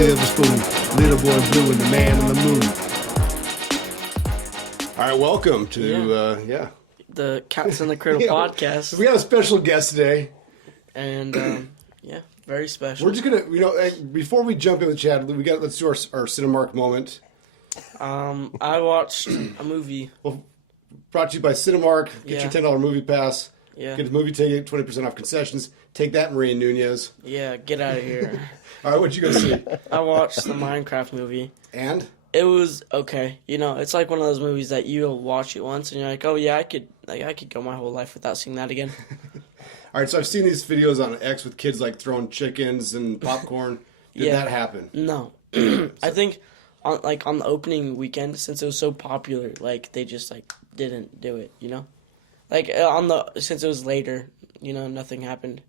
silver spoon, little boy blue, and the man on the moon. All right, welcome to the Cats in the Cradle podcast. So we got a special guest today, and very special. We're just gonna, before we jump in with Chad, let's do our Cinemark moment. I watched a movie. Well, brought to you by Cinemark. Get your $10 movie pass. Yeah. Get the movie ticket, 20% off concessions. Take that, Maria Nunez. Yeah, get out of here. All right, what'd you go see? I watched the Minecraft movie. And? It was okay. You know, it's like one of those movies that you'll watch it once and you're like, oh yeah, I could go my whole life without seeing that again. All right, so I've seen these videos on X with kids like throwing chickens and popcorn. Did that happen? No. I think on the opening weekend, since it was so popular, like they just didn't do it, you know? Since it was later, you know, nothing happened.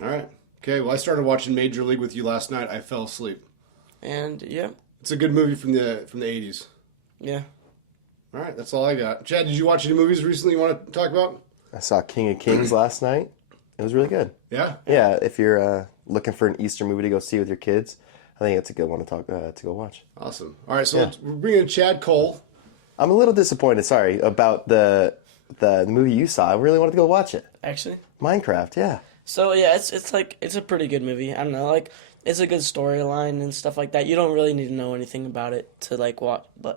All right. Okay, well I started watching Major League with you last night. I fell asleep. And yeah. It's a good movie from the 80s. Yeah. All right, that's all I got. Chad, did you watch any movies recently you want to talk about? I saw King of Kings last night. It was really good. Yeah? Yeah, if you're looking for an Easter movie to go see with your kids, I think it's a good one to go watch. Awesome. All right, so we're bringing in Chad Cole. I'm a little disappointed, about the movie you saw. I really wanted to go watch it. Actually? Minecraft, yeah. So yeah, it's a pretty good movie. I don't know, it's a good storyline and stuff like that. You don't really need to know anything about it to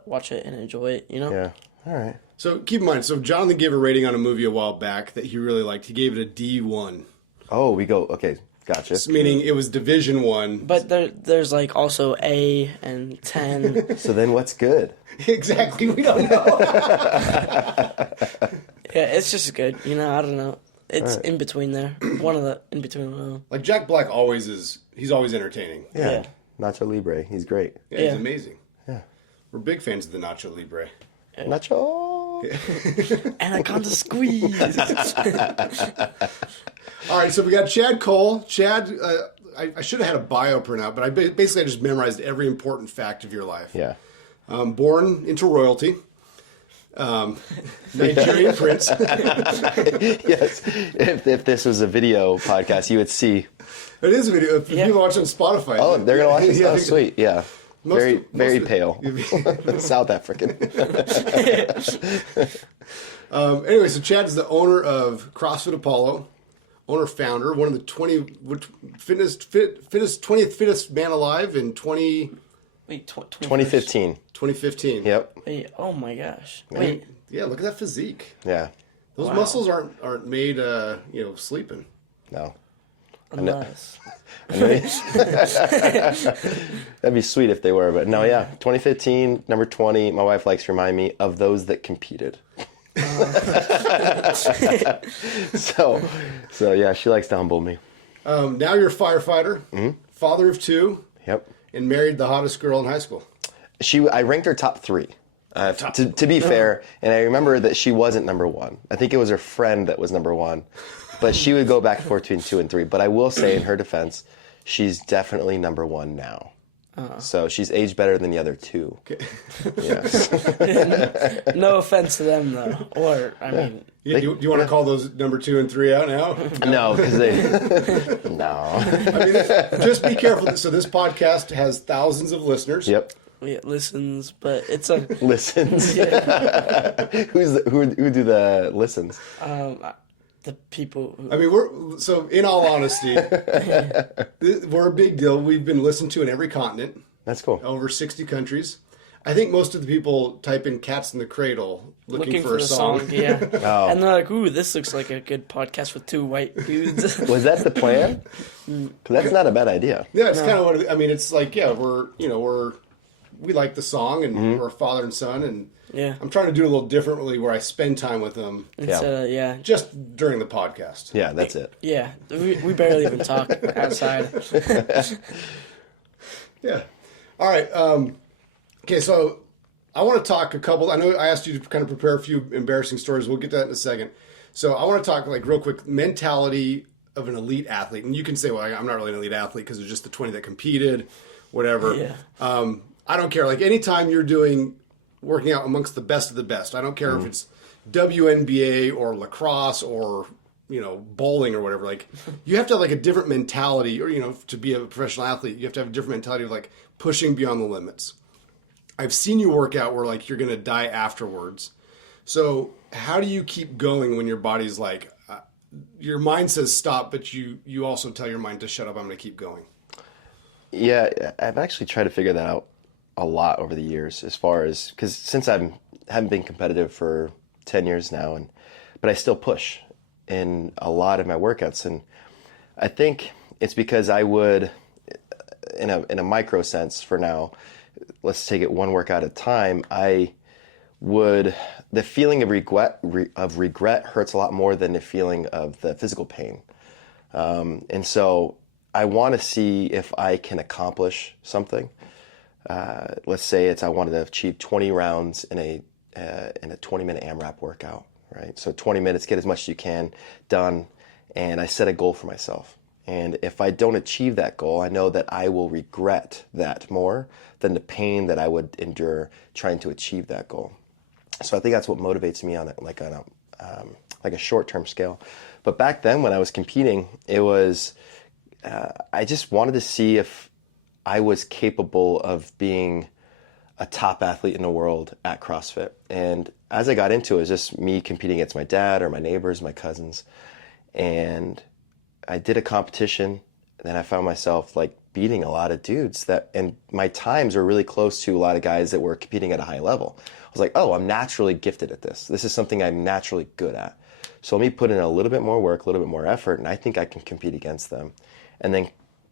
watch it and enjoy it, you know? Yeah. All right. So keep in mind, Jonathan gave a rating on a movie a while back that he really liked. He gave it a D1. Oh, okay, gotcha. Meaning it was Division 1. But there's also A and 10. So then what's good? Exactly, we don't know. Yeah, it's just good, you know, I don't know. It's in between there. In between. Like Jack Black he's always entertaining. Yeah. Nacho Libre, he's great. Yeah, he's amazing. Yeah. We're big fans of the Nacho Libre. Nacho! Anaconda squeeze! All right, so we got Chad Cole. Chad, I should have had a bio printout, but I just memorized every important fact of your life. Yeah. Born into royalty. Nigerian prince. Yes. If this was a video podcast, you would see. It is a video. If people watch on Spotify. Oh, they're going to watch it? Yeah, Oh, sweet. Yeah. Very pale. Of... South African. Anyway, so Chad is the owner of CrossFit Apollo, founder, one of the 20th fittest man alive in 2015. 2015. Yep. Wait, oh my gosh. Wait. Yeah, look at that physique. Yeah. Those muscles aren't made, sleeping. No. Unless. That'd be sweet if they were, but no, yeah. 2015, number 20. My wife likes to remind me of those that competed. So yeah, she likes to humble me. Now you're a firefighter, father of 2. Yep. And married the hottest girl in high school. I ranked her top 3. To be fair, and I remember that she wasn't number 1. I think it was her friend that was number 1. But she would go back and forth between 2 and 3. But I will say, in her defense, she's definitely number 1 now. So she's aged better than the other 2. Okay. Yes. No offense to them, though. Or, I mean... Yeah, do you want to call those number 2 and 3 out now? No, because they... No. I mean, just be careful. So this podcast has thousands of listeners. Yep. It listens, but it's a... Listens? Yeah. Who do the listens? The people who... I mean, in all honesty, we're a big deal. We've been listened to in every continent. That's cool. Over 60 countries. I think most of the people type in Cats in the Cradle looking for a song. Yeah. Oh. And they're like, ooh, this looks like a good podcast with 2 white dudes. Was that the plan? Because that's not a bad idea. Yeah, it's kind of what I mean. It's like, we like the song, and we're a father and son, and Yeah. I'm trying to do it a little differently where I spend time with them. Yeah. Just during the podcast. Yeah, that's it. Yeah. We barely even talk outside. Yeah. All right. Okay, so I want to talk a couple. I know I asked you to kind of prepare a few embarrassing stories. We'll get to that in a second. So I want to talk real quick, mentality of an elite athlete. And you can say, well, I'm not really an elite athlete because there's just the 20 that competed, whatever. Yeah. I don't care. Anytime you're working out amongst the best of the best, I don't care if it's WNBA or lacrosse or bowling or whatever. Like, you have to have like a different mentality, or to be a professional athlete, you have to have a different mentality of like pushing beyond the limits. I've seen you work out where like you're gonna die afterwards. So how do you keep going when your body's like, your mind says stop, but you also tell your mind to shut up? I'm gonna keep going. Yeah, I've actually tried to figure that out a lot over the years, as far as, because since I haven't been competitive for 10 years now, but I still push in a lot of my workouts. And I think it's because I would, in a micro sense for now, let's take it one workout at a time, the feeling of regret hurts a lot more than the feeling of the physical pain. And so I want to see if I can accomplish something. Let's say I wanted to achieve 20 rounds in a 20-minute AMRAP workout, right? So 20 minutes, get as much as you can done, and I set a goal for myself. And if I don't achieve that goal, I know that I will regret that more than the pain that I would endure trying to achieve that goal. So I think that's what motivates me on a short-term scale. But back then when I was competing, it was I just wanted to see if I was capable of being a top athlete in the world at CrossFit. And as I got into it was just me competing against my dad or my neighbors, my cousins. And I did a competition, and then I found myself like beating a lot of dudes and my times are really close to a lot of guys that were competing at a high level. I was like, oh, I'm naturally gifted at this. This is something I'm naturally good at. So let me put in a little bit more work, a little bit more effort, and I think I can compete against them. And then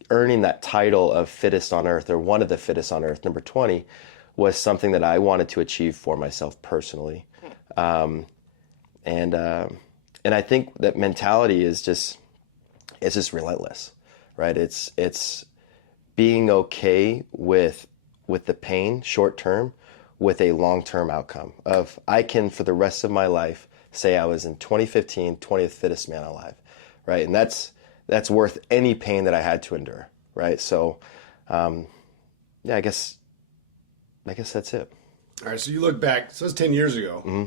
earning that title of fittest on earth, or one of the fittest on earth, number 20, was something that I wanted to achieve for myself personally. And I think that mentality is just relentless, right? It's being okay with the pain short term with a long term outcome of I can for the rest of my life say I was in 2015 20th fittest man alive, right? And that's worth any pain that I had to endure, right? So yeah, I guess that's it. All right, so you look back, so it's 10 years ago. Mm-hmm.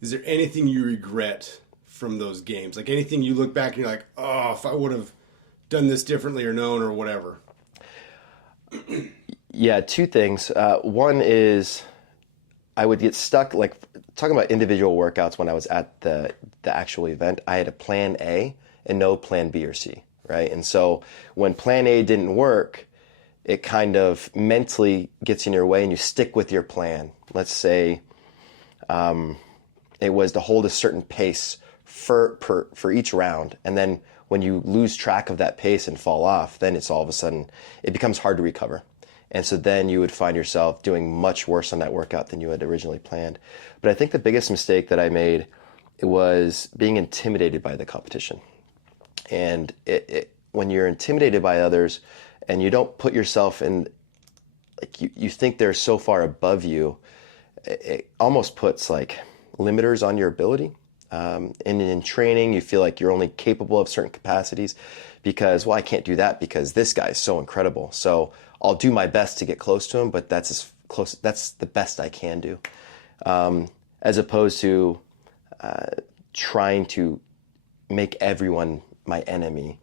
Is there anything you regret from those games? Like anything you look back and you're like, oh, if I would have done this differently or known or whatever? Yeah, two things. One is I would get stuck, like talking about individual workouts when I was at the actual event, I had a plan A and no plan B or C, right? And so when plan A didn't work, it kind of mentally gets in your way and you stick with your plan. Let's say it was to hold a certain pace for each round. And then when you lose track of that pace and fall off, then it's all of a sudden, it becomes hard to recover. And so then you would find yourself doing much worse on that workout than you had originally planned. But I think the biggest mistake that I made was being intimidated by the competition. And when you're intimidated by others and you don't put yourself in, like you think they're so far above you, it almost puts like limiters on your ability. And in training, you feel like you're only capable of certain capacities because, well, I can't do that because this guy is so incredible. So I'll do my best to get close to him, but that's the best I can do. As opposed to trying to make everyone my enemy,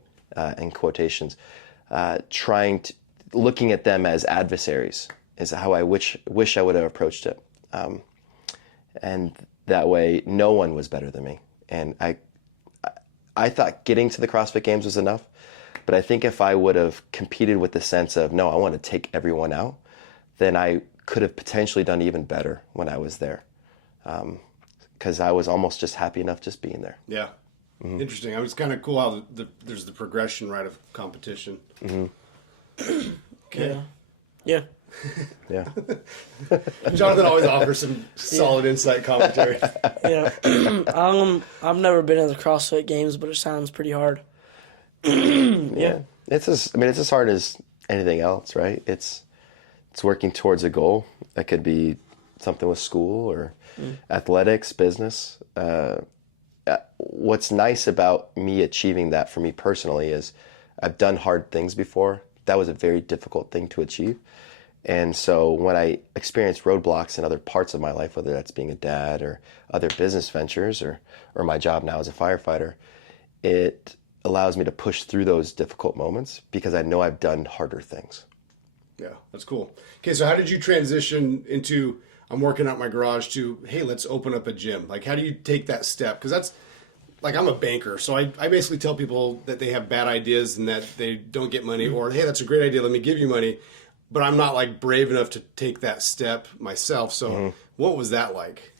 in quotations, looking at them as adversaries is how I wish I would have approached it. And that way, no one was better than me. And I thought getting to the CrossFit Games was enough. But I think if I would have competed with the sense of, no, I want to take everyone out, then I could have potentially done even better when I was there. Because I was almost just happy enough just being there. Yeah. Mm-hmm. Interesting. I was kind of cool how there's the progression, right, of competition. Mm-hmm. Okay. Yeah. Yeah. Jonathan always offers some solid insight commentary. Yeah. I've never been in the CrossFit Games, but it sounds pretty hard. Yeah. It's as hard as anything else, right? It's working towards a goal. That could be something with school or athletics, business. What's nice about me achieving that for me personally is I've done hard things before. That was a very difficult thing to achieve. And so when I experience roadblocks in other parts of my life, whether that's being a dad or other business ventures or my job now as a firefighter, it allows me to push through those difficult moments because I know I've done harder things. Yeah, that's cool. Okay, so how did you transition into I'm working out my garage to, hey, let's open up a gym? Like, how do you take that step? Because that's, like, I'm a banker, so I basically tell people that they have bad ideas and that they don't get money, or, hey, that's a great idea, let me give you money. But I'm not, like, brave enough to take that step myself. So what was that like?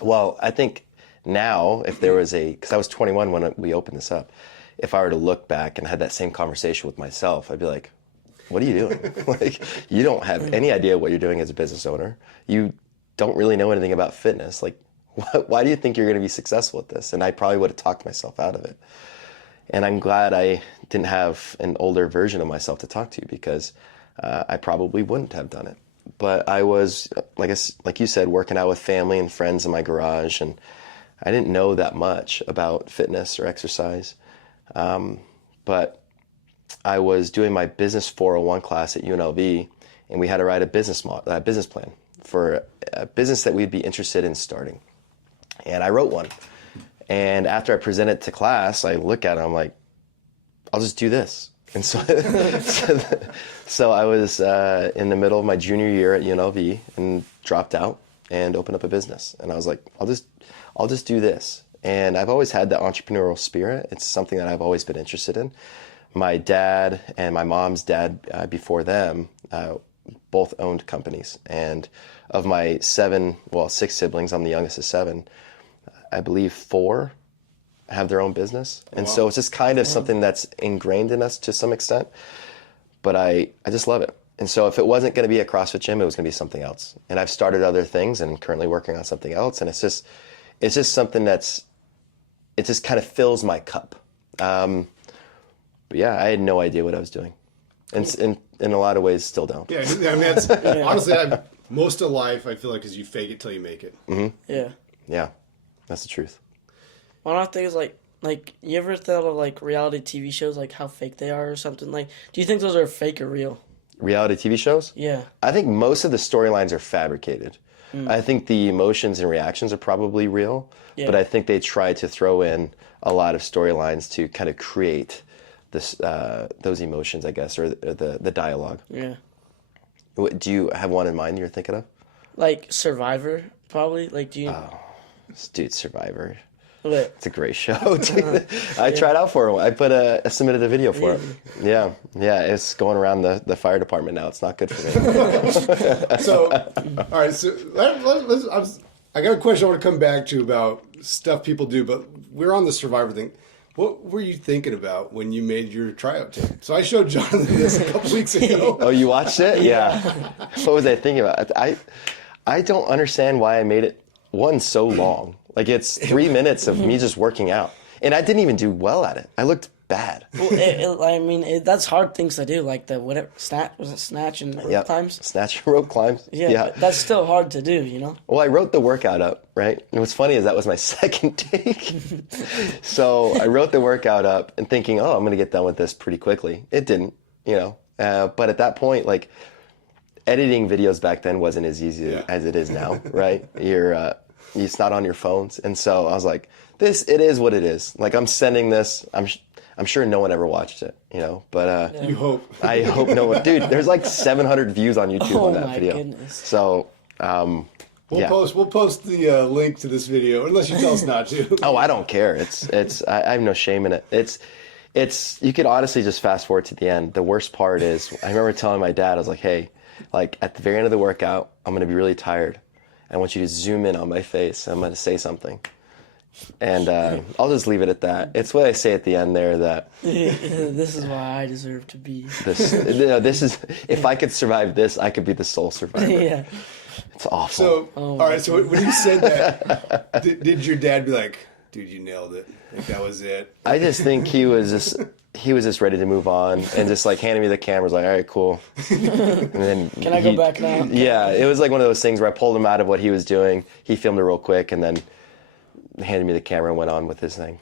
Well, I think now if there was because I was 21 when we opened this up, if I were to look back and had that same conversation with myself, I'd be like, what are you doing? Like, you don't have any idea what you're doing as a business owner. You don't really know anything about fitness. Like, why do you think you're going to be successful at this? And I probably would have talked myself out of it. And I'm glad I didn't have an older version of myself to talk to because I probably wouldn't have done it. But I was, like you said, working out with family and friends in my garage, and I didn't know that much about fitness or exercise. But I was doing my business 401 class at UNLV, and we had to write a business plan for a business that we'd be interested in starting. And I wrote one. And after I presented to class, I look at it, I'm like, I'll just do this. And so, so I was in the middle of my junior year at UNLV and dropped out and opened up a business. And I was like, I'll just do this. And I've always had that entrepreneurial spirit. It's something that I've always been interested in. My dad and my mom's dad before them both owned companies. And of my 6 siblings, I'm the youngest of 7, I believe 4 have their own business. And so it's just kind of something that's ingrained in us to some extent. But I just love it. And so if it wasn't going to be a CrossFit gym, it was going to be something else. And I've started other things and currently working on something else. And it's just something it just kind of fills my cup. But yeah, I had no idea what I was doing. And in a lot of ways, still don't. Yeah, I mean, that's honestly, most of life, I feel like, is you fake it till you make it. Mm-hmm. Yeah. Yeah, that's the truth. One of the things like you ever thought of like reality TV shows, like how fake they are or something? Like, do you think those are fake or real? Reality TV shows? Yeah. I think most of the storylines are fabricated. I think the emotions and reactions are probably real, but I think they try to throw in a lot of storylines to kind of create those emotions, I guess, or the dialogue. Yeah. Do you have one in mind you're thinking of? Like Survivor, probably. Like, do you? Dude, Survivor. What? It's a great show, dude. I tried out for it. I submitted a video for it. Yeah, it's going around the fire department now. It's not good for me. So, all right. So I got a question I want to come back to about stuff people do, but we're on the Survivor thing. What were you thinking about when you made your tryout tape? So I showed Jonathan this a couple weeks ago. Oh, you watched it? Yeah. What was I thinking about? I don't understand why I made it so long. Like, it's 3 minutes of me just working out. And I didn't even do well at it. I looked bad. Well, that's hard things to do, like the whatever snatch and rope climbs? Snatch and rope climbs. Yeah. But that's still hard to do, you know? Well, I wrote the workout up, right? And what's funny is that was my second take. So I wrote the workout up and thinking, I'm going to get done with this pretty quickly. It didn't, you know? But at that point, like, editing videos back then wasn't as easy as it is now, right? It's not on your phones. And so I was like, it is what it is. Like, I'm sending this. I'm sure no one ever watched it, you know, but you hope. I hope no one. Dude, there's like 700 views on YouTube on that video. Goodness. So, We'll post the link to this video unless you tell us not to. Oh, I don't care. I have no shame in it. It's you could honestly just fast forward to the end. The worst part is I remember telling my dad, I was like, hey, like at the very end of the workout, I'm going to be really tired. I want you to zoom in on my face. I'm going to say something. And I'll just leave it at that. It's what I say at the end there that... this is why I deserve to be. This is... If I could survive this, I could be the sole survivor. Yeah. It's awful. So, all right, so when you said that, did your dad be like, dude, you nailed it? Like, that was it? I just think he was just ready to move on and just like handed me the camera, was like, all right, cool. And then Can I go back now? Yeah, it was like one of those things where I pulled him out of what he was doing. He filmed it real quick and then handed me the camera and went on with his thing.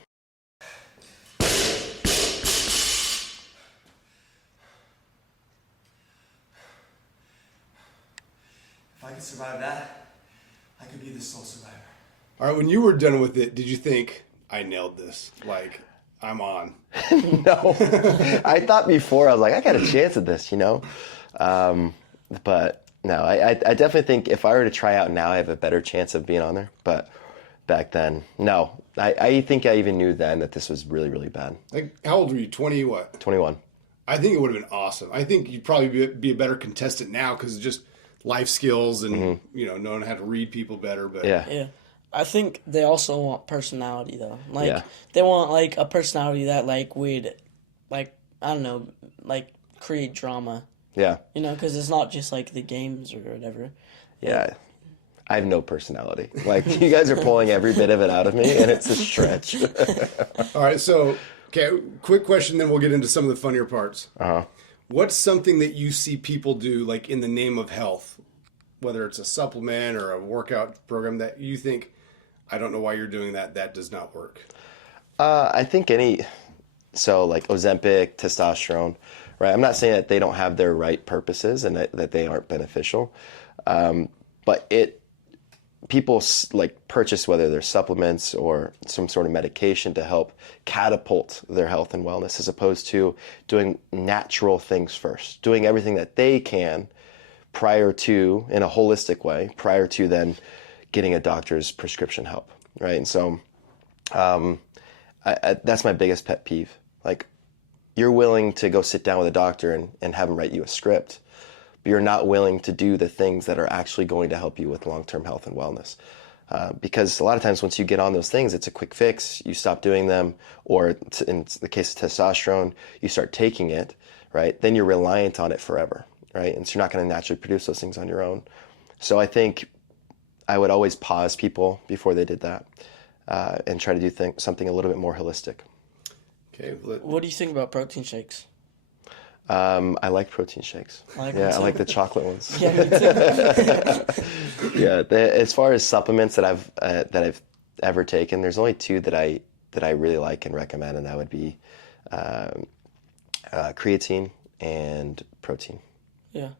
if I could survive that, I could be the sole survivor. All right, when you were done with it, did you think, I nailed this? Like, I'm on. No, I thought before, I was like, I got a chance at this, but no, I definitely think if I were to try out now, I have a better chance of being on there. But back then, no, I think I even knew then that this was really, really bad. Like, how old were you? 20 what? 21. I think it would have been awesome. I think you'd probably be a better contestant now because of just life skills and, knowing how to read people better. But Yeah. I think they also want personality, though. Like, Yeah. they want, like, a personality that, like, would, like, I don't know, like, create drama. Yeah. Because it's not just, like, the games or whatever. Yeah. I have no personality. Like, you guys are pulling every bit of it out of me, and it's a stretch. All right, so, okay, quick question, then we'll get into some of the funnier parts. Uh-huh. What's something that you see people do, like, in the name of health, whether it's a supplement or a workout program that you think, I don't know why you're doing that, that does not work? I think like Ozempic, testosterone, right? I'm not saying that they don't have their right purposes and that they aren't beneficial, but people like purchase whether they're supplements or some sort of medication to help catapult their health and wellness as opposed to doing natural things first, doing everything that they can prior to, in a holistic way, prior to then getting a doctor's prescription help, right? And so that's my biggest pet peeve. Like, you're willing to go sit down with a doctor and have him write you a script, but you're not willing to do the things that are actually going to help you with long-term health and wellness. Because a lot of times once you get on those things, it's a quick fix. You stop doing them, or in the case of testosterone, you start taking it, right? Then you're reliant on it forever, right? And so you're not going to naturally produce those things on your own. So I think I would always pause people before they did that and try to do something a little bit more holistic. Okay. What do you think about protein shakes? I like protein shakes. I like the chocolate ones. Yeah, me too. Yeah, as far as supplements that I've ever taken, there's only two that I really like and recommend, and that would be creatine and protein. Yeah.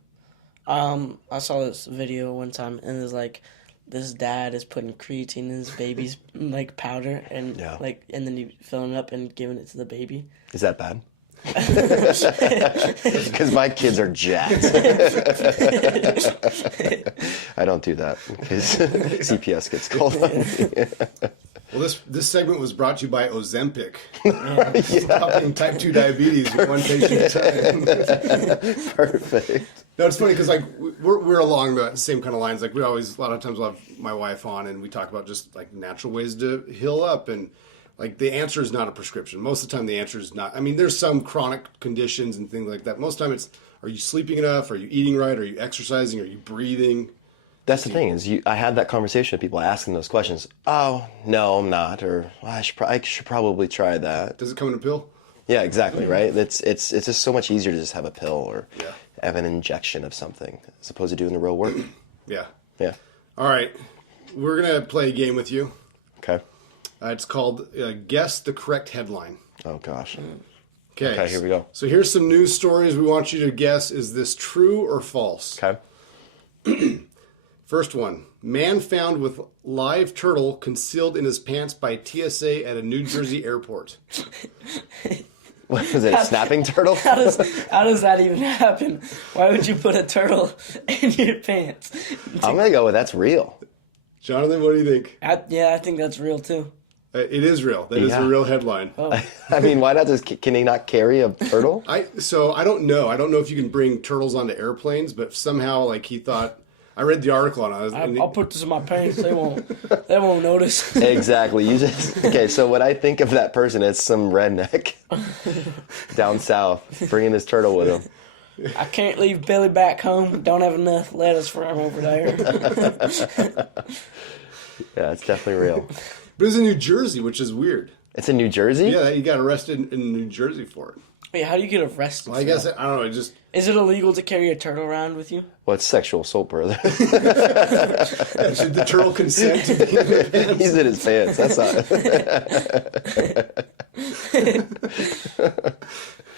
I saw this video one time, and it was like, this dad is putting creatine in his baby's like powder, and and then he filling it up and giving it to the baby. Is that bad? Because my kids are jacked. I don't do that because CPS gets called on me. Well, this segment was brought to you by Ozempic. Stopping type 2 diabetes with one patient at a time. Perfect. No, it's funny because like we're along the same kind of lines. Like we always, a lot of times we'll have my wife on and we talk about just like natural ways to heal up, and like the answer is not a prescription. Most of the time the answer is not. I mean, there's some chronic conditions and things like that. Most of the time it's, are you sleeping enough? Are you eating right? Are you exercising? Are you breathing? That's the thing is, I had that conversation with people asking those questions. Oh, no, I'm not, or I should probably try that. Does it come in a pill? Yeah, exactly, right? It's just so much easier to just have a pill or have an injection of something as opposed to doing the real work. Yeah. Yeah. All right. We're going to play a game with you. Okay. It's called Guess the Correct Headline. Oh, gosh. Okay, here we go. So here's some news stories we want you to guess. Is this true or false? Okay. First one. Man found with live turtle concealed in his pants by TSA at a New Jersey airport. What was it, a snapping turtle? How does that even happen? Why would you put a turtle in your pants? I'm going to go with that's real. Jonathan, what do you think? I think that's real too. It is real. That is a real headline. Oh. I mean, why not just, can he not carry a turtle? So I don't know. I don't know if you can bring turtles onto airplanes, but somehow like he thought, I read the article on it. I'll put this in my pants. They won't notice. Exactly. Okay, so when I think of that person, it's some redneck down south bringing this turtle with him. I can't leave Billy back home. Don't have enough lettuce for him over there. Yeah, it's definitely real. But it's in New Jersey, which is weird. It's in New Jersey? Yeah, he got arrested in New Jersey for it. Wait, how do you get arrested? Well, I guess, I don't know, it just... Is it illegal to carry a turtle around with you? Well, it's sexual assault, brother. Should the turtle consent to be in the pants? He's in his pants. That's not...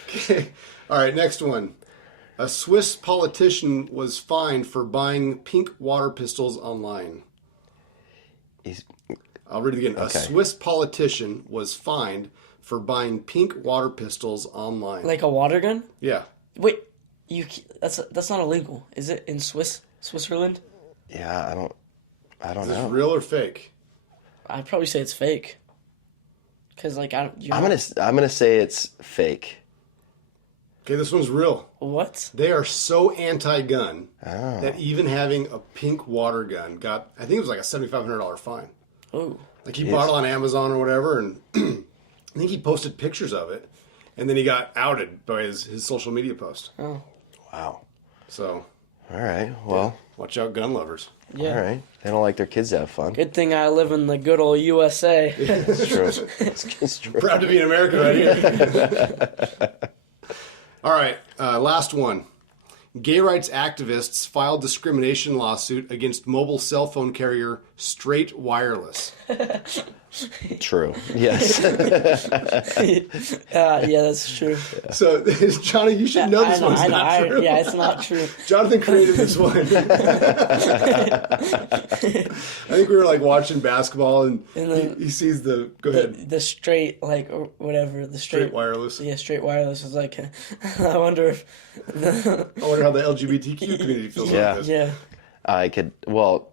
Okay. All right, next one. A Swiss politician was fined for buying pink water pistols online. I'll read it again. Okay. A Swiss politician was fined for buying pink water pistols online. Like a water gun? Yeah. Wait, that's not illegal, is it? In Switzerland? Yeah, I don't Is this know. real or fake? I'd probably say it's fake. Cause like I'm gonna say it's fake. Okay, this one's real. What? They are so anti-gun that even having a pink water gun got, I think it was like a $7,500 fine. Oh. Like he bought it on Amazon or whatever, and I think he posted pictures of it, and then he got outed by his social media post. Oh. Wow. So, All right. Well. watch out, gun lovers. Yeah. All right. They don't like their kids to have fun. Good thing I live in the good old USA. It's true. It's true. Proud to be an American right here. All right, last one. Gay rights activists filed discrimination lawsuit against mobile cell phone carrier Straight Wireless. True. Yes. Yeah, that's true. So, Johnny, you should know this one's not true. Yeah, it's not true. Jonathan created this one. I think we were like watching basketball, and he sees the. Go ahead. The straight, like, or whatever, the Straight wireless. Yeah, straight wireless is like, I wonder if. I wonder how the LGBTQ community feels Yeah. about this. Yeah. I could. Well,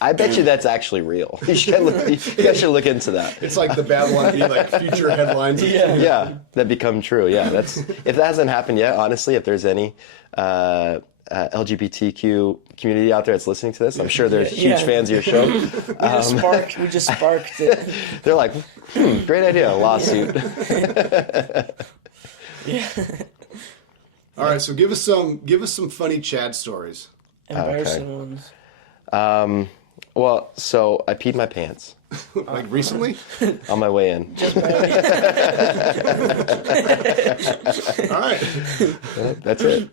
I bet you that's actually real. You guys should look into that. It's like the Babylon Bee, like future headlines. Yeah, that become true. Yeah, that's if that hasn't happened yet. Honestly, if there's any LGBTQ community out there that's listening to this, I'm sure there's huge fans of your show. We just sparked it. They're like, great idea, lawsuit. Yeah. All right, so give us some funny Chad stories. Embarrassing ones. Well, so I peed my pants Like recently? on my way in. All right. That's it.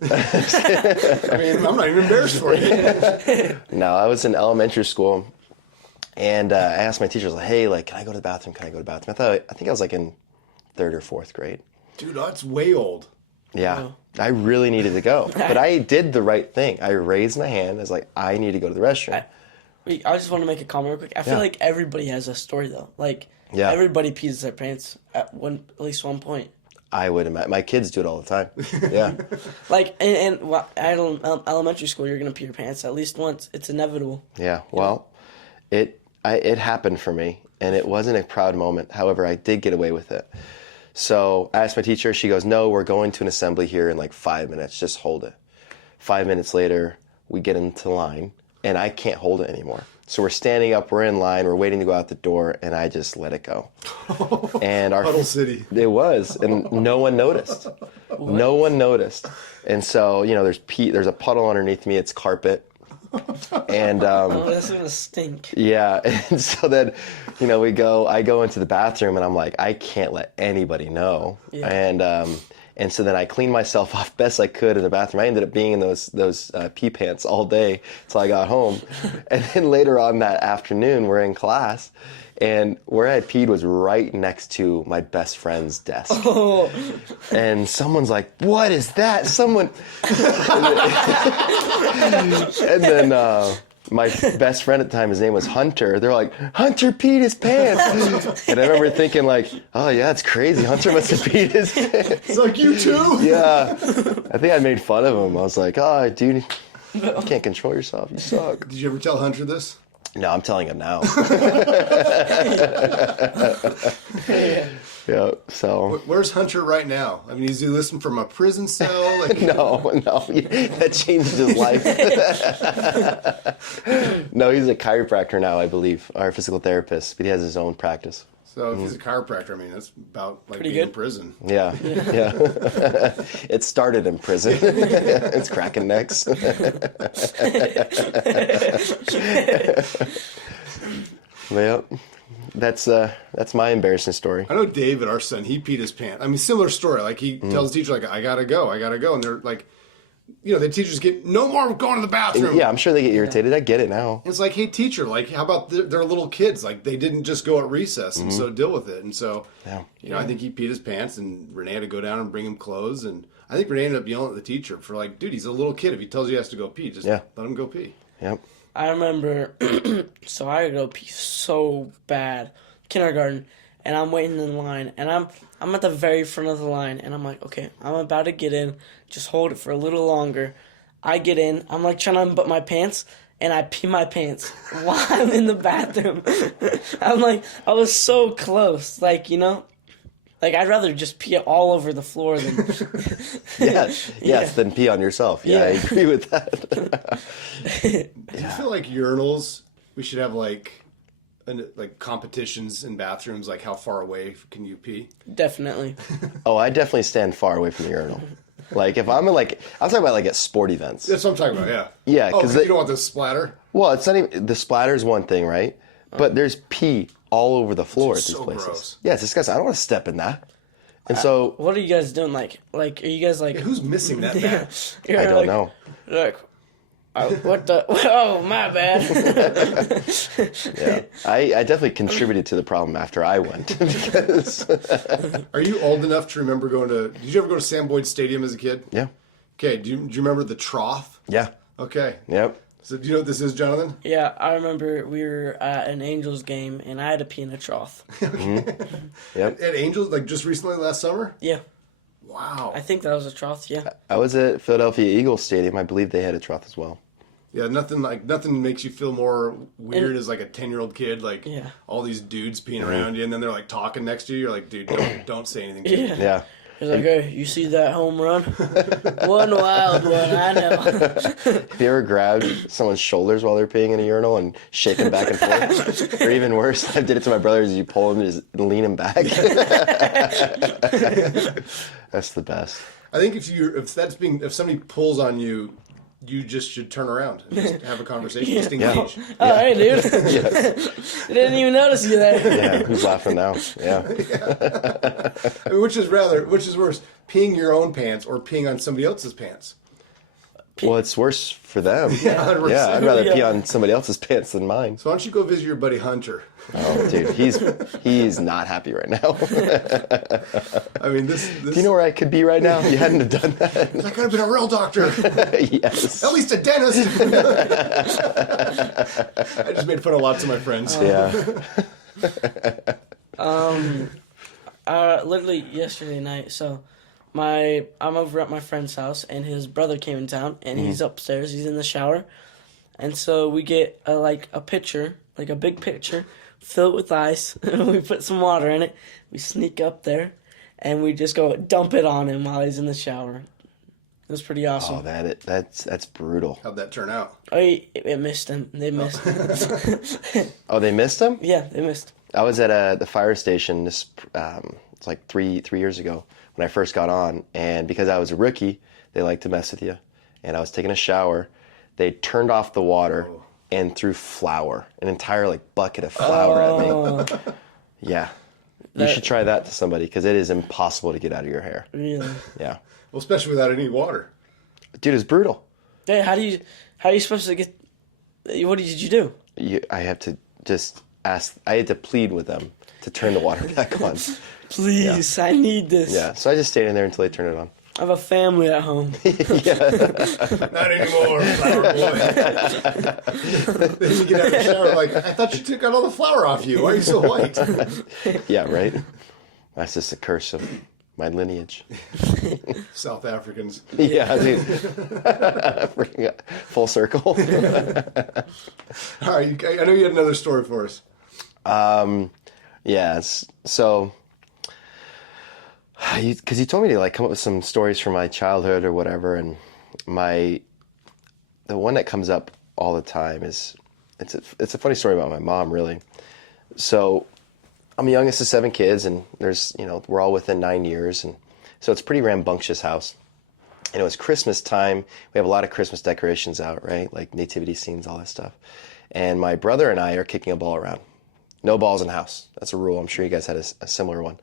I mean, I'm not even embarrassed for you. No, I was in elementary school, and I asked my teachers, like, "Hey, like, can I go to the bathroom? Can I go to the bathroom?" I think I was like in 3rd or 4th grade. Dude, that's way old. Yeah, I really needed to go, but I did the right thing. I raised my hand. I was like, "I need to go to the restroom." I just want to make a comment real quick. I feel like everybody has a story though. Like everybody pees their pants at least one point. I would imagine my kids do it all the time. Yeah, Like and at elementary school, you're gonna pee your pants at least once. It's inevitable. yeah. Well, it happened for me, and it wasn't a proud moment. However, I did get away with it. So I asked my teacher. She goes, "No, we're going to an assembly here in like 5 minutes. Just hold it." 5 minutes later, we get into line, and I can't hold it anymore. So we're standing up, we're in line, we're waiting to go out the door, and I just let it go. And our Puddle City. It was, and no one noticed. No one noticed. And so, there's a puddle underneath me. It's carpet. And Oh, that's gonna stink. yeah, and so then, I go into the bathroom, and I'm like, I can't let anybody know. Yeah. And so then I cleaned myself off best I could in the bathroom. I ended up being in those pee pants all day till I got home. And then later on that afternoon, we're in class, and where I peed was right next to my best friend's desk. Oh. And someone's like, "What is that?" Someone. And then my best friend at the time, his name was Hunter. They're like, "Hunter peed his pants." And I remember thinking like, "Oh yeah, it's crazy. Hunter must have peed his pants." It's like, you too? Yeah. I think I made fun of him. I was like, "Oh, dude, you can't control yourself. You suck." Did you ever tell Hunter this? No, I'm telling him now. Yeah, so. Where's Hunter right now? I mean, is he listening from a prison cell? Like, No, that changed his life. No, he's a chiropractor now, I believe, or a physical therapist, but he has his own practice. So if he's a chiropractor, I mean, that's about like Pretty being in good. prison. Yeah. It started in prison. It's cracking necks. Yep. That's my embarrassing story. I know David, our son, he peed his pants. I mean, similar story. Like he tells the teacher, like, I gotta go. And they're like, the teachers get, "No more going to the bathroom." Yeah, I'm sure they get irritated. I get it now. It's like, hey, teacher, like, how about they're little kids? Like, they didn't just go at recess, and so deal with it. And so, Yeah. I think he peed his pants, and Renee had to go down and bring him clothes. And I think Renee ended up yelling at the teacher for like, dude, he's a little kid. If he tells you he has to go pee, just let him go pee. Yep. I remember, so I go pee so bad, kindergarten, and I'm waiting in line, and I'm at the very front of the line, and I'm like, okay, I'm about to get in, just hold it for a little longer. I get in, I'm like trying to unbutton my pants, and I pee my pants while I'm in the bathroom. I'm like, I was so close, like, you know? Like, I'd rather just pee all over the floor than... Yes, than pee on yourself. Yeah, I agree with that. Do you feel like urinals, we should have like competitions in bathrooms, like how far away can you pee? Definitely. Oh, I definitely stand far away from the urinal. Like, if I'm I'm talking about like at sport events. That's what I'm talking about, yeah. Yeah, because you don't want the splatter? Well, it's not even, the splatter's one thing, right? But there's pee all over the floor at these places. Gross. Yeah, it's disgusting. I don't want to step in that. And so... What are you guys doing? Like are you guys like... Yeah, who's missing that bad? I don't know. Look, what the... Oh, my bad. Yeah, I definitely contributed to the problem after I went. Because... Are you old enough to remember going to... Did you ever go to Sam Boyd Stadium as a kid? Yeah. Okay, do you remember the trough? Yeah. Okay. Yep. So do you know what this is, Jonathan? Yeah, I remember we were at an Angels game, and I had to pee in a trough. Yep. At Angels, like just recently last summer? Yeah. Wow. I think that was a trough, yeah. I was at Philadelphia Eagles Stadium. I believe they had a trough as well. Yeah, nothing makes you feel more weird as like a 10-year-old kid, like all these dudes peeing around you, and then they're like talking next to you. You're like, dude, don't say anything to me. Yeah. He's like, hey, you see that home run? One wild one, I know. Have you ever grabbed someone's shoulders while they're peeing in a urinal and shake them back and forth? Or even worse, I did it to my brothers. You pull them and just lean them back. That's the best. I think if somebody pulls on you, you just should turn around and just have a conversation. Just engage. Oh, hey, dude. Yes. I didn't even notice you there. Yeah, who's laughing now? Yeah. I mean, which is worse, peeing your own pants or peeing on somebody else's pants? Well, it's worse for them. Yeah, 100%. Yeah, I'd rather pee on somebody else's pants than mine. So why don't you go visit your buddy Hunter? Oh, dude, he's not happy right now. I mean, this. Do you know where I could be right now? You hadn't have done that. I could have been a real doctor. Yes. At least a dentist. I just made fun of lots of my friends. Yeah. Literally yesterday night, so I'm over at my friend's house, and his brother came in town, and he's upstairs, he's in the shower, and so we get a pitcher, like a big pitcher, fill it with ice, and we put some water in it, we sneak up there, and we just go dump it on him while he's in the shower. It was pretty awesome. Oh, that's brutal. How'd that turn out? Oh, it missed him. They missed him. Oh, they missed him? Yeah, they missed. I was at the fire station it's like three years ago when I first got on, and because I was a rookie, they like to mess with you. And I was taking a shower. They turned off the water and threw flour, an entire bucket of flour at me. Yeah. You should try that to somebody because it is impossible to get out of your hair. Really? Yeah. Well, especially without any water. Dude, it's brutal. Hey, how are you supposed to get? What did you do? I have to just ask. I had to plead with them to turn the water back on. Please, I need this. Yeah, so I just stayed in there until they turned it on. I have a family at home. Not anymore, flower boy. Then you get out of the shower like, I thought you took out all the flour off you. Why are you so white? Yeah, right? That's just a curse of my lineage. South Africans. Yeah, dude. Bring it full circle. All right, I know you had another story for us. Yeah, so... Because you told me to come up with some stories from my childhood or whatever, and the one that comes up all the time is it's a funny story about my mom, really. So I'm the youngest of 7 kids, and there's we're all within 9 years, and so it's a pretty rambunctious house. And it was Christmas time. We have a lot of Christmas decorations out, right? Like nativity scenes, all that stuff. And my brother and I are kicking a ball around. No balls in the house. That's a rule. I'm sure you guys had a similar one.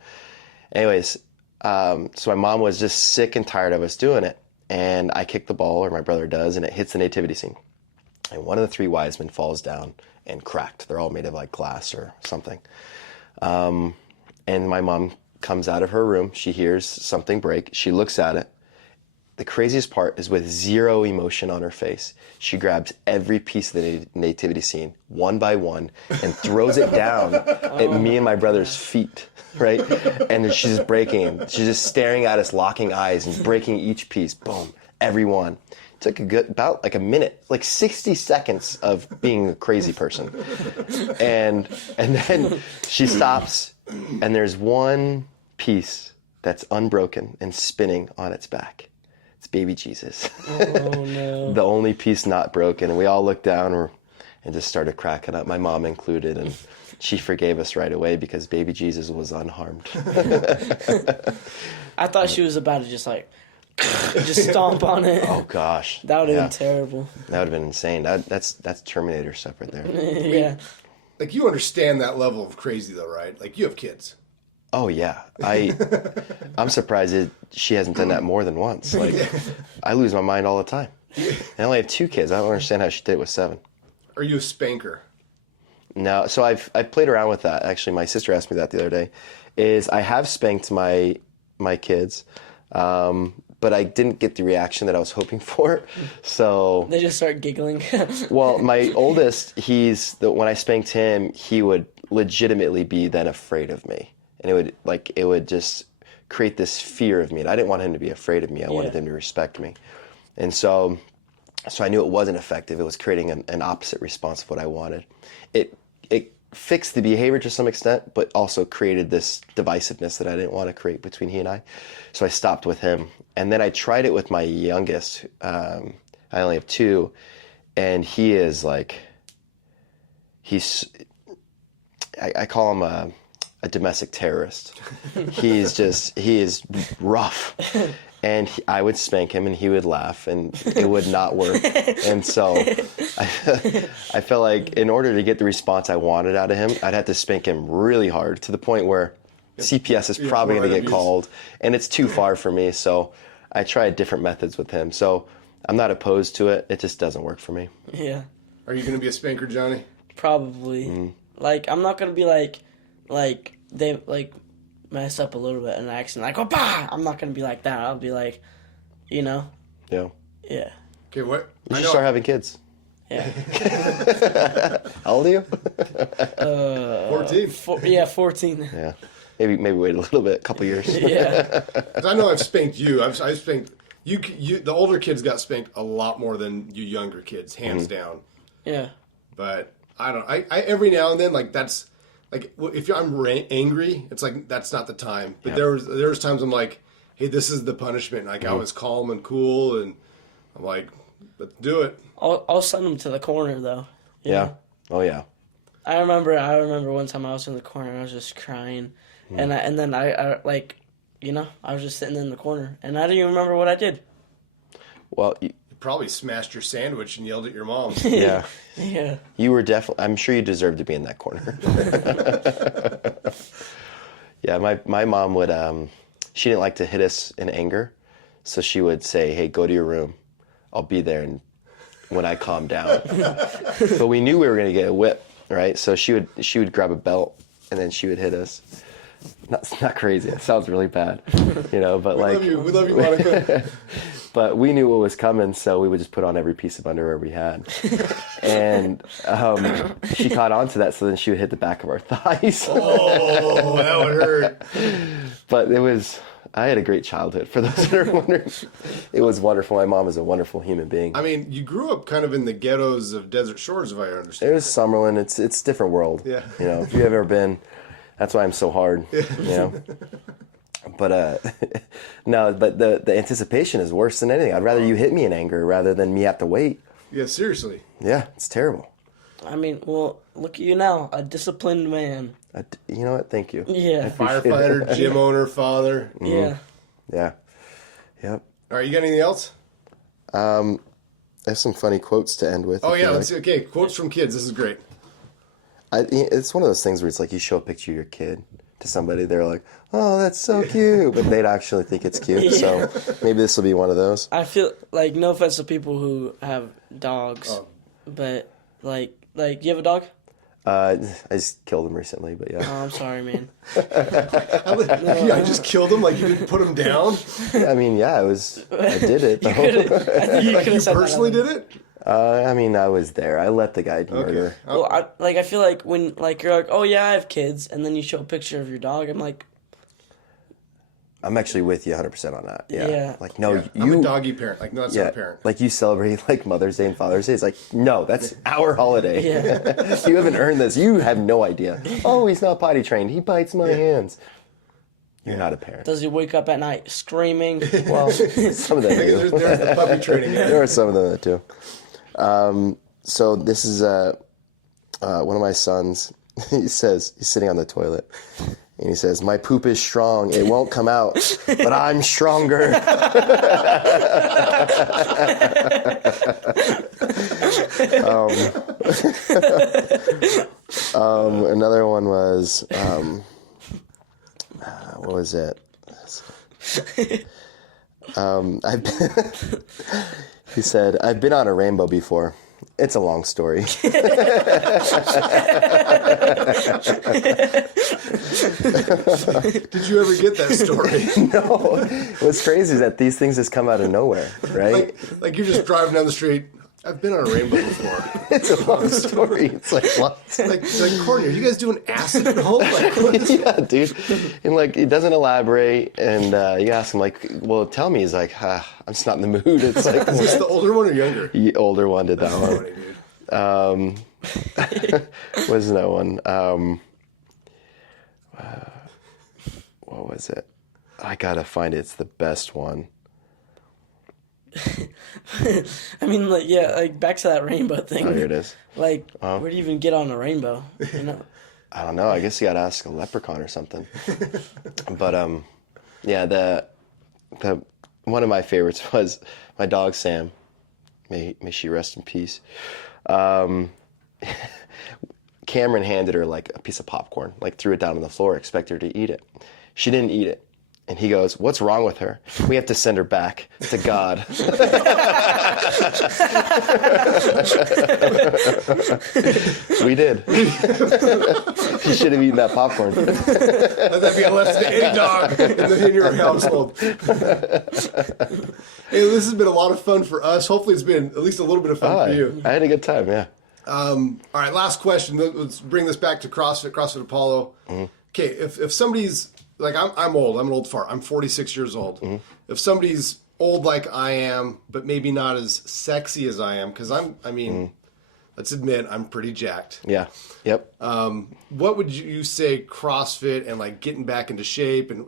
Anyways. So my mom was just sick and tired of us doing it, and I kick the ball, or my brother does, and it hits the nativity scene. And one of the 3 wise men falls down and cracked. They're all made of glass or something. And my mom comes out of her room. She hears something break. She looks at it, the craziest part is with zero emotion on her face, she grabs every piece of the nativity scene, one by one, and throws it down at me and my brother's feet, right? And then she's just breaking. She's just staring at us, locking eyes, and breaking each piece. Boom, every one. It took about like a minute, like 60 seconds of being a crazy person. And then she stops, and there's one piece that's unbroken and spinning on its back. It's baby Jesus. Oh, no. The only piece not broken. And we all looked down and just started cracking up, my mom included. And she forgave us right away because baby Jesus was unharmed. I thought she was about to just stomp on it. Oh, gosh. That would have been terrible. That would have been insane. That's Terminator stuff right there. Yeah. Like, you understand that level of crazy, though, right? Like, you have kids. Oh, yeah. I'm surprised she hasn't done that more than once. Like, I lose my mind all the time. I only have 2 kids. I don't understand how she did it with 7. Are you a spanker? No, so I've played around with that. Actually, my sister asked me that the other day. I have spanked my kids, but I didn't get the reaction that I was hoping for. So they just start giggling. Well, my oldest, when I spanked him, he would legitimately be then afraid of me, and it would just create this fear of me. And I didn't want him to be afraid of me. I wanted him to respect me, and so I knew it wasn't effective. It was creating an opposite response of what I wanted. It fixed the behavior to some extent, but also created this divisiveness that I didn't want to create between he and I. So I stopped with him. And then I tried it with my youngest. I only have 2. And he is like, I call him a domestic terrorist. He is rough. And I would spank him, and he would laugh, and it would not work. And so I felt like in order to get the response I wanted out of him, I'd have to spank him really hard to the point where CPS is probably going to get called, and it's too far for me. So I tried different methods with him. So I'm not opposed to it. It just doesn't work for me. Yeah. Are you going to be a spanker, Johnny? Probably. Mm. Like, I'm not going to be like they mess up a little bit in an accident, like, oh, bah! I'm not going to be like that. I'll be like, Yeah. Yeah. Okay, what? You should start having kids. Yeah. How old are you? 14. 14. Yeah. Maybe wait a little bit, a couple years. Yeah. 'Cause I know I've spanked you. I've spanked you. The older kids got spanked a lot more than you younger kids, hands down. Yeah. But I don't. I every now and then, like, that's like, if I'm angry, it's like that's not the time. But there's times I'm like, hey, this is the punishment. Like, I was calm and cool, and I'm like, let's do it. I'll send them to the corner though. Yeah. Oh yeah. I remember one time I was in the corner and I was just crying, and then I was just sitting in the corner and I didn't even remember what I did. Well, You probably smashed your sandwich and yelled at your mom. yeah. Yeah. You were definitely. I'm sure you deserved to be in that corner. Yeah, my mom would. She didn't like to hit us in anger, so she would say, "Hey, go to your room. I'll be there and when I calm down." But we knew we were going to get a whip, right? So she would grab a belt and then she would hit us. Not crazy. It sounds really bad, But We love you, Monica. But we knew what was coming, so we would just put on every piece of underwear we had. And she caught on to that, so then she would hit the back of our thighs. Oh, that would hurt. But I had a great childhood, for those that are wondering. It was wonderful. My mom is a wonderful human being. I mean, you grew up kind of in the ghettos of Desert Shores, if I understand. It was Summerlin. It's a different world. Yeah. If you've ever been, that's why I'm so hard. But no, but the anticipation is worse than anything. I'd rather you hit me in anger rather than me have to wait. Yeah, seriously. Yeah, it's terrible. I mean, well, look at you now, a disciplined man. You know what? Thank you. Yeah. Firefighter, gym owner, father. Yeah. Yeah. Yep. All right, you got anything else? I have some funny quotes to end with. Oh, yeah, let's see. Okay, quotes from kids. This is great. It's one of those things where it's like you show a picture of your kid to somebody, they're like, "Oh, that's so cute," but they'd actually think it's cute. Yeah. So maybe this will be one of those. I feel like, no offense to people who have dogs, but like, you have a dog? I just killed him recently, but yeah. Oh, I'm sorry, man. Yeah, I just killed him. Like you didn't put him down. I mean, yeah, I did it. I think you Like could you have said personally that. did it. I mean, I was there. I let the guy murder. Well, I feel like when like you're like, oh yeah, I have kids, and then you show a picture of your dog. I'm like, I'm actually with you 100% on that. Yeah. Yeah. Like, no, Yeah, I'm a doggy parent. Like, no, that's not yeah, a parent. like you celebrate like Mother's Day and Father's Day. It's like, no, that's our holiday. Yeah. You haven't earned this. You have no idea. Oh, he's not potty trained. He bites my hands. You're not a parent. does he wake up at night screaming? Well, some of them do. There's the puppy training. There are some of them that do. So this is one of my sons. He says, he's sitting on the toilet. And he says, my poop is strong. It won't come out, but I'm stronger. Another one was, what was it? He said, I've been on a rainbow before. It's a long story. Did you ever get that story? No. What's crazy is that these things just come out of nowhere, right? Like you're just driving down the street. I've been on a rainbow before. It's a long story. It's like, what? Like Courtney, are you guys doing acid at home? Like, what is Yeah, dude. And like, he doesn't elaborate. And you ask him, like, well, tell me. He's like, I'm just not in the mood. It's like, Is this the older one or younger? the older one did that one. Funny, dude. What was that one? What was it? I gotta find it. It's the best one. I mean, like, yeah, like back to that rainbow thing. Oh, here it is. Like, where do you even get on a rainbow? You know? I don't know. I guess you gotta ask a leprechaun or something. But yeah, the one of my favorites was my dog Sam. May she rest in peace. Cameron handed her like a piece of popcorn, like threw it down on the floor, expected her to eat it. She didn't eat it. And he goes, what's wrong with her? We have to send her back to God. We did. She should have eaten that popcorn. Let that be a lesson to any dog in your household. Hey, this has been a lot of fun for us. Hopefully it's been at least a little bit of fun for you. I had a good time, yeah. All right, last question. Let's bring this back to CrossFit Apollo. Okay, if somebody's like I'm old. I'm an old fart. I'm 46 years old. If somebody's old like I am, but maybe not as sexy as I am, because let's admit I'm pretty jacked. Yeah. Yep. What would you say CrossFit and like getting back into shape and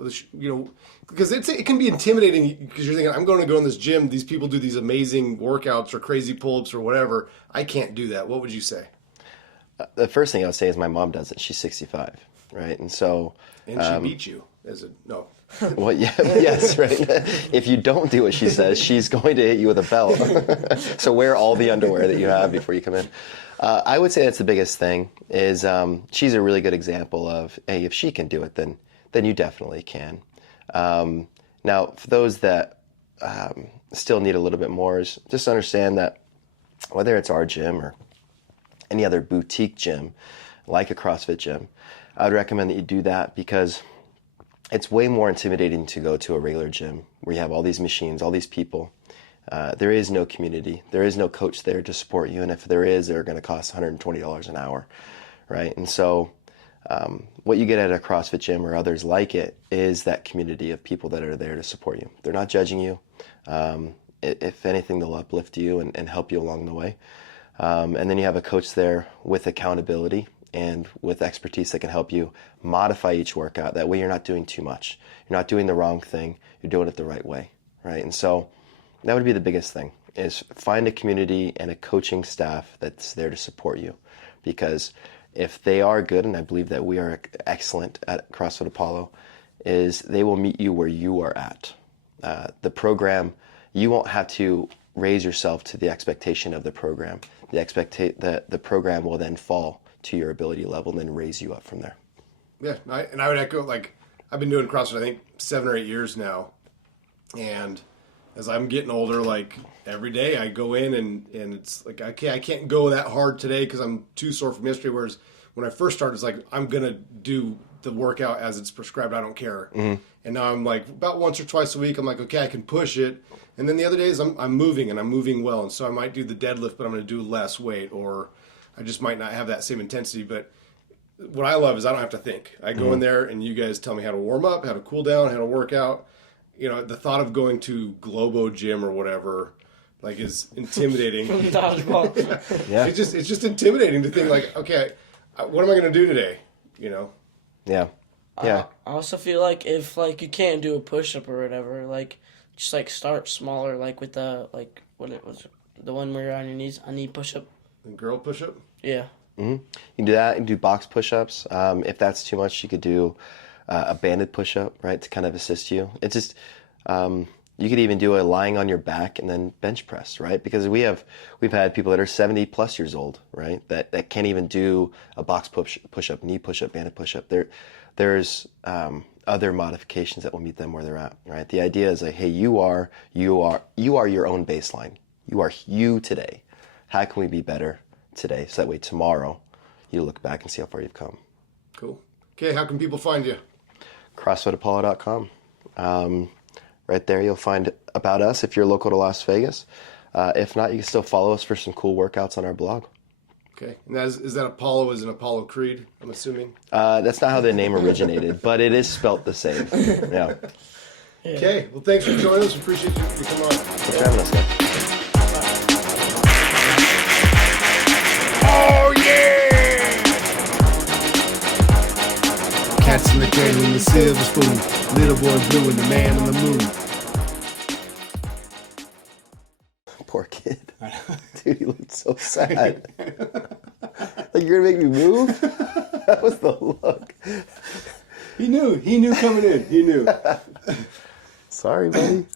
because it can be intimidating because you're thinking I'm going to go in this gym. These people do these amazing workouts or crazy pull-ups or whatever. I can't do that. What would you say? The first thing I would say is my mom does it. She's 65, right? And so. And she beat you no. Well, yeah, yes, right. If you don't do what she says, she's going to hit you with a belt. So wear all the underwear that you have before you come in. I would say that's the biggest thing. Is she's a really good example of, hey, if she can do it, then you definitely can. Now, for those that still need a little bit more, is just understand that whether it's our gym or any other boutique gym, like a CrossFit gym, I would recommend that you do that because it's way more intimidating to go to a regular gym where you have all these machines, all these people. There is no community. There is no coach there to support you. And if there is, they're going to cost $120 an hour, right? And so what you get at a CrossFit gym or others like it is that community of people that are there to support you. They're not judging you. If anything, they'll uplift you and help you along the way. And then you have a coach there with accountability and with expertise that can help you modify each workout. That way you're not doing too much. You're not doing the wrong thing. You're doing it the right way, right? And so that would be the biggest thing, is find a community and a coaching staff that's there to support you. Because if they are good, and I believe that we are excellent at CrossFit Apollo, is they will meet you where you are at. The program, you won't have to raise yourself to the expectation of the program. The program will then fall to your ability level and then raise you up from there. Yeah, I would echo, like, I've been doing CrossFit, I think, 7 or 8 years now. And as I'm getting older, like, every day I go in and it's like, okay, I can't go that hard today because I'm too sore from yesterday. Whereas when I first started, it's like, I'm going to do the workout as it's prescribed. I don't care. And now I'm like, about once or twice a week, I'm like, okay, I can push it. And then the other days I'm moving and I'm moving well. And so I might do the deadlift, but I'm going to do less weight, or I just might not have that same intensity. But what I love is I don't have to think. I go in there and you guys tell me how to warm up, how to cool down, how to work out. You know, the thought of going to Globo Gym or whatever, like, is intimidating. Dodgeball. Yeah. It's just intimidating to think, like, okay, what am I going to do today? You know? Yeah. Yeah. I also feel like if like you can't do a push up or whatever, like just like start smaller, like with the like what it was, the one where you're on your knees, a knee push up. And girl push up. Yeah. You can do that. You can do box push-ups. If that's too much, you could do a banded push-up, right, to kind of assist you. It's just you could even do a lying on your back and then bench press, right? Because we've had people that are 70 plus years old, right, that can't even do a box push-up, knee push-up, banded push-up. There's other modifications that will meet them where they're at, right? The idea is like, hey, you are your own baseline. You are you today. How can we be better today? So that way tomorrow you look back and see how far you've come. Cool. Okay, how can people find you? CrossFitApollo.com. Right there you'll find about us if you're local to Las Vegas. If not, you can still follow us for some cool workouts on our blog. Okay. And is that Apollo as an Apollo Creed, I'm assuming? That's not how the name originated, but it is spelt the same. Yeah. Okay. Well, thanks for joining us. Appreciate you coming on. Thanks for having us, guys. Oh, yeah! Cats in the cradle and the silver spoon. Little boy blue and the man on the moon. Poor kid. Dude, he looked so sad. Like, you're gonna make me move? That was the look. He knew coming in. He knew. Sorry, buddy.